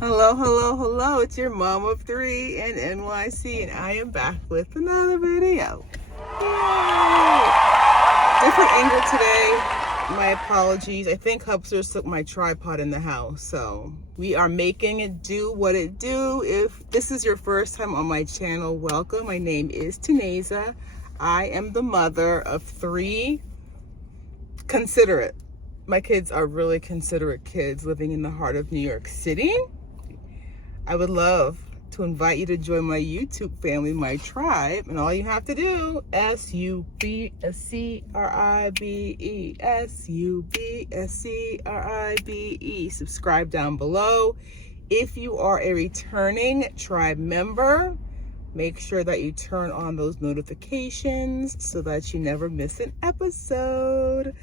Hello, hello, hello. It's your mom of three in NYC, and I am back with another video. Yay! Different angle today. My apologies. I think Hubster took my tripod in the house, so we are making it do what it do. If this is your first time on my channel, welcome. My name is Taneza. I am the mother of three considerate. My kids are really considerate kids living in the heart of New York City. I would love to invite you to join my YouTube family, my tribe, and all you have to do, SUBSCRIBE, SUBSCRIBE. Subscribe down below. If you are a returning tribe member, make sure that you turn on those notifications so that you never miss an episode.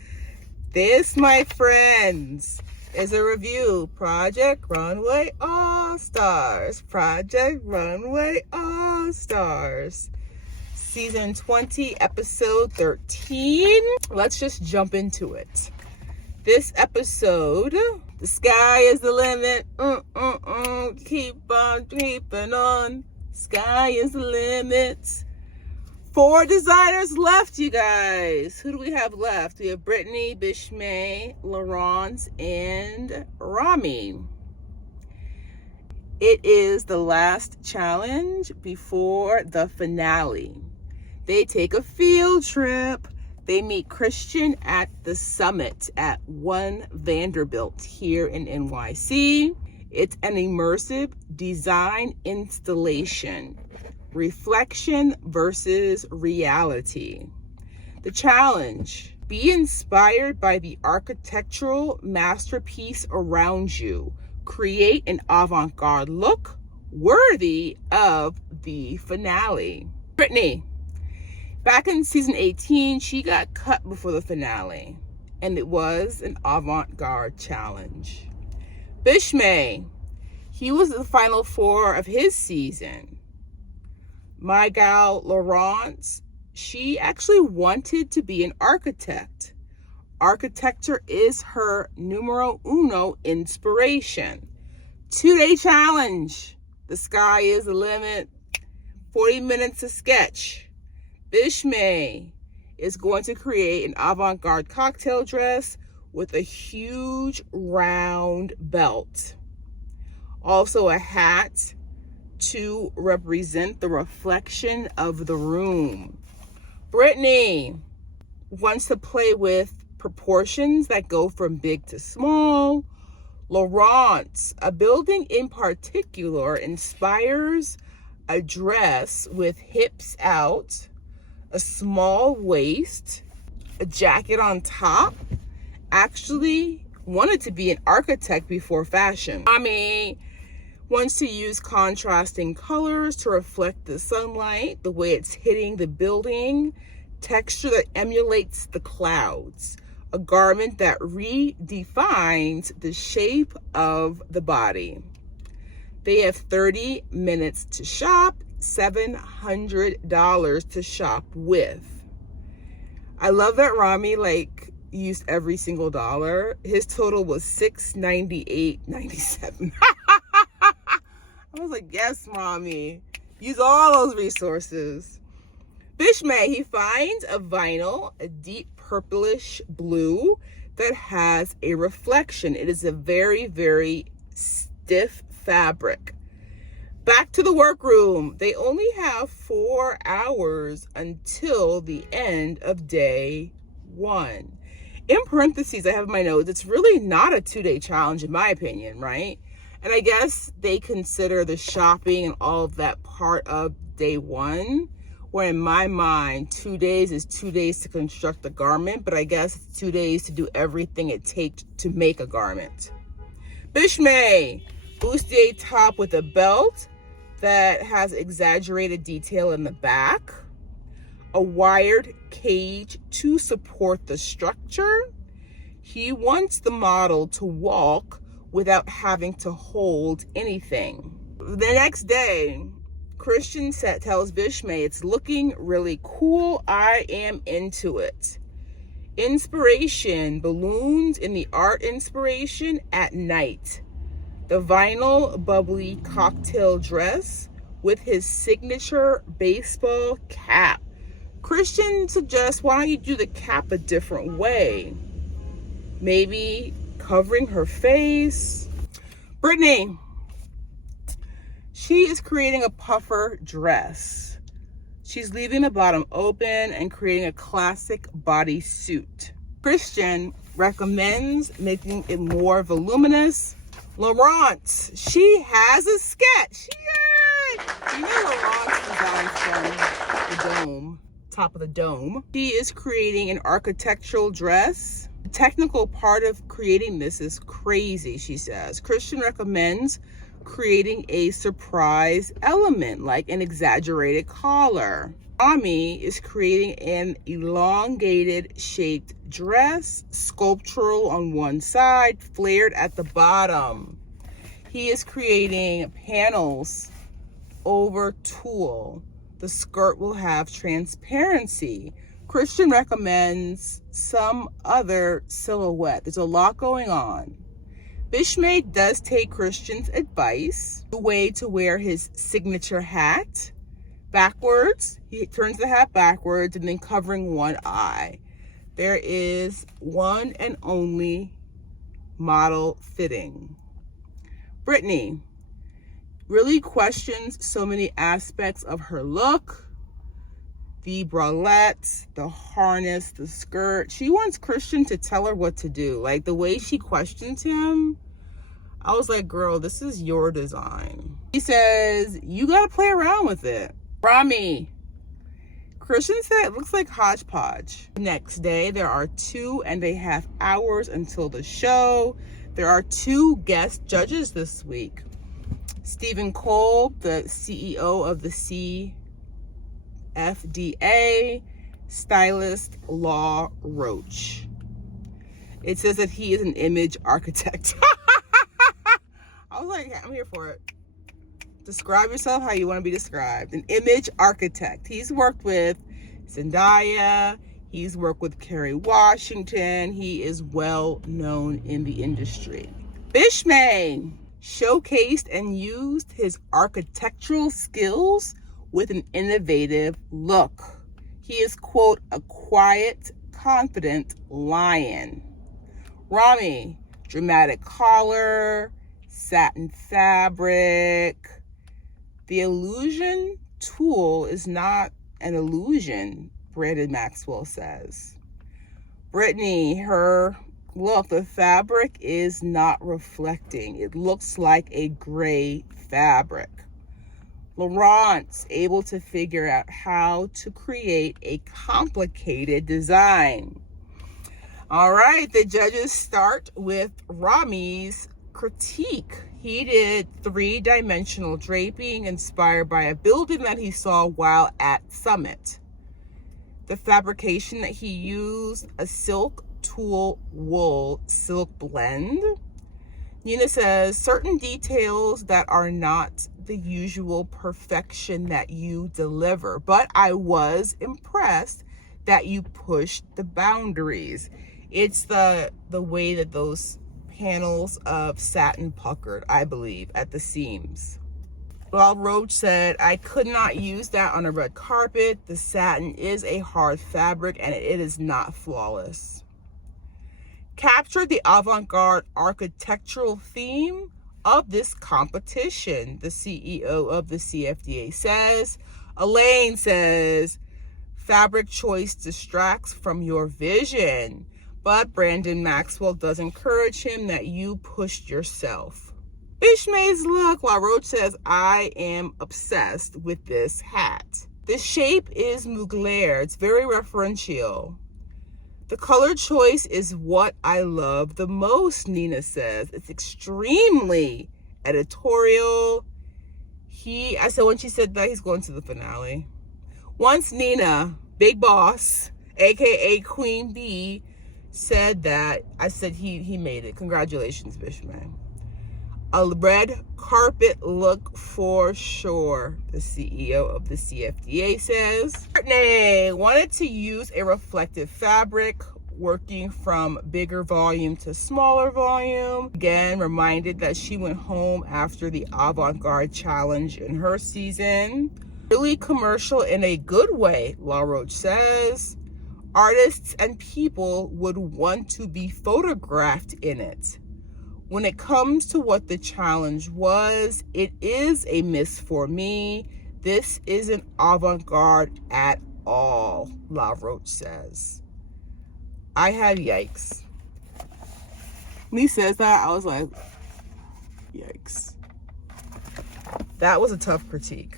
This, my friends, is a review. Project Runway All-Stars. Project Runway All-Stars. Season 20, episode 13. Let's just jump into it. This episode, the sky is the limit. Keep on keeping on. Sky is the limit. 4 designers left, you guys. Who do we have left? We have Brittany, Bishmay, Laurence, and Rami. It is the last challenge before the finale. They take a field trip. They meet Christian at the summit at One Vanderbilt here in NYC. It's an immersive design installation. Reflection versus reality. The challenge: be inspired by the architectural masterpiece around you. Create an avant-garde look worthy of the finale. Brittany, back in season 18, she got cut before the finale, and it was an avant-garde challenge. Bishmay, he was the final 4 of his season. My gal, Laurence, she actually wanted to be an architect. Architecture is her numero uno inspiration. 2-day challenge. The sky is the limit. 40 minutes to sketch. Bishmay is going to create an avant-garde cocktail dress with a huge round belt. Also a hat to represent the reflection of the room. Brittany wants to play with proportions that go from big to small. Laurence, a building in particular, inspires a dress with hips out, a small waist, a jacket on top. Actually wanted to be an architect before fashion. Wants to use contrasting colors to reflect the sunlight, the way it's hitting the building, texture that emulates the clouds, a garment that redefines the shape of the body. They have 30 minutes to shop, $700 to shop with. I love that Rami used every single dollar. His total was $698.97. I was like, yes, mommy. Use all those resources. Bishmay, he finds a vinyl, a deep purplish blue that has a reflection. It is a very, very stiff fabric. Back to the workroom. They only have 4 hours until the end of day 1. In parentheses, I have my notes. It's really not a 2-day challenge, in my opinion, right? And I guess they consider the shopping and all of that part of day 1, where in my mind, 2 days is 2 days to construct the garment, but I guess it's 2 days to do everything it takes to make a garment. Bishmay, bustier top with a belt that has exaggerated detail in the back, a wired cage to support the structure. He wants the model to walk without having to hold anything. The next day, Christian tells Bishmay, it's looking really cool. I am into it. Inspiration, balloons in the art inspiration at night. The vinyl bubbly cocktail dress with his signature baseball cap. Christian suggests, why don't you do the cap a different way? Maybe covering her face. Brittany, she is creating a puffer dress. She's leaving the bottom open and creating a classic bodysuit. Christian recommends making it more voluminous. Laurent, she has a sketch. Yay! You know Laurent's design from the dome, top of the dome. She is creating an architectural dress. The technical part of creating this is crazy, she says. Christian recommends creating a surprise element like an exaggerated collar. Ami is creating an elongated shaped dress, sculptural on one side, flared at the bottom. He is creating panels over tulle. The skirt will have transparency. Christian recommends some other silhouette. There's a lot going on. Bishmay does take Christian's advice, the way to wear his signature hat backwards. He turns the hat backwards and then covering one eye. There is one and only model fitting. Brittany really questions so many aspects of her look. The bralettes, the harness, the skirt. She wants Christian to tell her what to do. Like the way she questions him, I was like, girl, this is your design. He says, you gotta play around with it. Rami, Christian said it looks like hodgepodge. Next day, there are 2.5 hours until the show. There are 2 guest judges this week. Stephen Kolb, the CEO of the FDA, stylist Law Roach. It says that he is an image architect. I was like, I'm here for it. Describe yourself how you want to be described. An image architect. He's worked with Zendaya. He's worked with Kerry Washington. He is well known in the industry. Bishmay showcased and used his architectural skills with an innovative look. He is, quote, a quiet, confident lion. Rami, dramatic collar, satin fabric. The illusion tool is not an illusion, Brandon Maxwell says. Brittany, her look, the fabric is not reflecting. It looks like a gray fabric. Laurent's able to figure out how to create a complicated design. All right, the judges start with Rami's critique. He did 3-dimensional draping inspired by a building that he saw while at Summit. The fabrication that he used, a silk tulle wool silk blend. Nina says certain details that are not the usual perfection that you deliver, but I was impressed that you pushed the boundaries. It's the way that those panels of satin puckered, I believe, at the seams. Well, Roach said, I could not use that on a red carpet. The satin is a hard fabric and it is not flawless. Captured the avant-garde architectural theme of this competition, the CEO of the CFDA says. Elaine says, fabric choice distracts from your vision, but Brandon Maxwell does encourage him that you pushed yourself. Bishmay's look, while Roach says, I am obsessed with this hat. The shape is Mugler. It's very referential. The color choice is what I love the most, Nina says. It's extremely editorial. I said when she said that, he's going to the finale. Once Nina, Big Boss, aka Queen Bee, said that, I said he made it. Congratulations, Bishmay. A red carpet look for sure, the CEO of the CFDA says. Courtney wanted to use a reflective fabric working from bigger volume to smaller volume. Again, reminded that she went home after the avant-garde challenge in her season. Really commercial in a good way, La Roche says. Artists and people would want to be photographed in it. When it comes to what the challenge was, it is a miss for me. This isn't avant-garde at all, La Roche says. I had yikes. When he says that, I was like, yikes. That was a tough critique.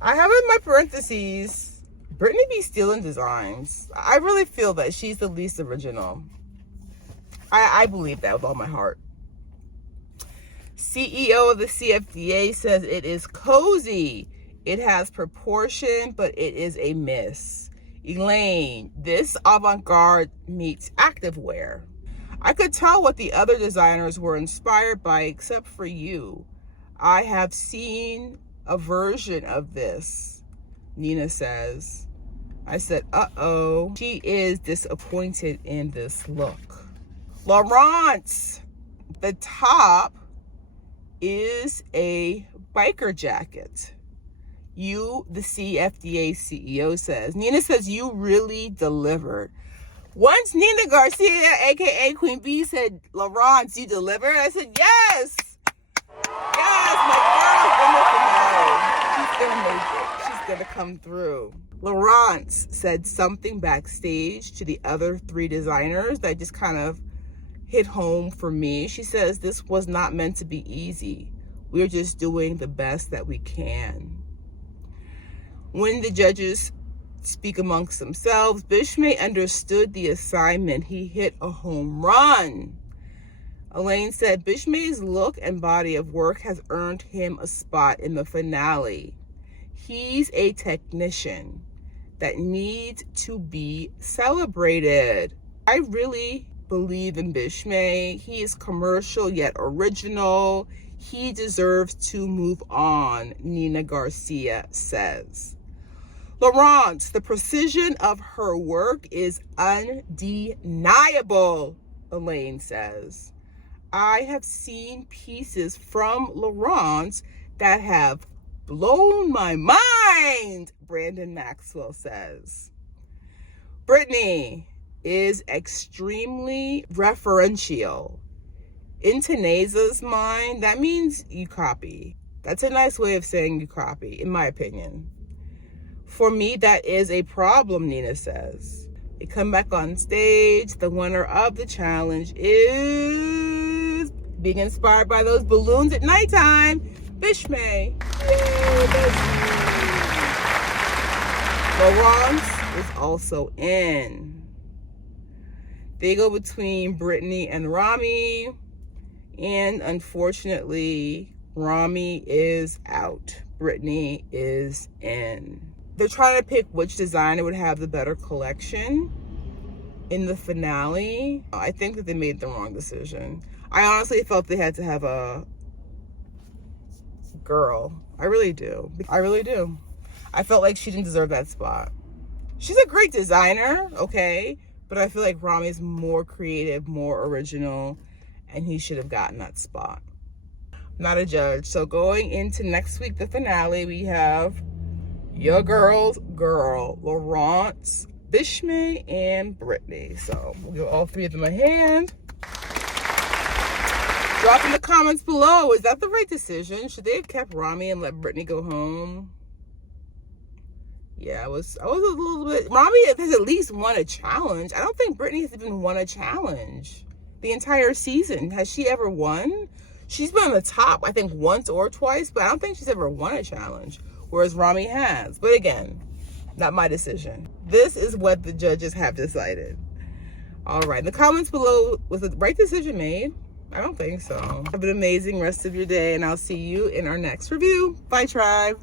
I have in my parentheses, Brittany be stealing designs. I really feel that she's the least original. I believe that with all my heart. CEO of the CFDA says it is cozy. It has proportion, but it is a miss. Elaine, this avant-garde meets activewear. I could tell what the other designers were inspired by, except for you. I have seen a version of this, Nina says. I said, uh-oh. She is disappointed in this look. Laurence, the top is a biker jacket. You, the CFDA CEO, says. Nina says, you really delivered. Once Nina Garcia, aka Queen Bee, said, Laurence, you delivered, I said, yes! Yes, my girl's in the finale. She's gonna make it. She's gonna come through. Laurence said something backstage to the other three designers that just kind of hit home for me. She says, this was not meant to be easy. We're just doing the best that we can. When the judges speak amongst themselves, Bishme understood the assignment. He hit a home run. Elaine said, Bishme's look and body of work has earned him a spot in the finale. He's a technician that needs to be celebrated. I really believe in Bishme. He is commercial yet original. He deserves to move on, Nina Garcia says. Laurence, the precision of her work is undeniable, Elaine says. I have seen pieces from Laurence that have blown my mind, Brandon Maxwell says. Brittany is extremely referential. In Teneza's mind, that means you copy. That's a nice way of saying you copy, in my opinion. For me, that is a problem, Nina says. They come back on stage. The winner of the challenge is being inspired by those balloons at nighttime, Bishme. Yay, Laurence is also in. They go between Brittany and Rami, and unfortunately, Rami is out. Brittany is in. They're trying to pick which designer would have the better collection in the finale. I think that they made the wrong decision. I honestly felt they had to have a girl. I really do. I really do. I felt like she didn't deserve that spot. She's a great designer, okay? But I feel like Rami's more creative, more original, and he should have gotten that spot. I'm not a judge. So going into next week, the finale, we have your girl's girl, Laurence, Bishme, and Brittany. So we'll give all three of them a hand. Drop in the comments below. Is that the right decision? Should they have kept Rami and let Brittany go home? Yeah, I was a little bit. Rami has at least won a challenge. I don't think Brittany has even won a challenge the entire season. Has she ever won? She's been on the top, I think, once or twice, but I don't think she's ever won a challenge, whereas Rami has. But again, not my decision. This is what the judges have decided. All right, in the comments below, was the right decision made? I don't think so. Have an amazing rest of your day, and I'll see you in our next review. Bye, tribe.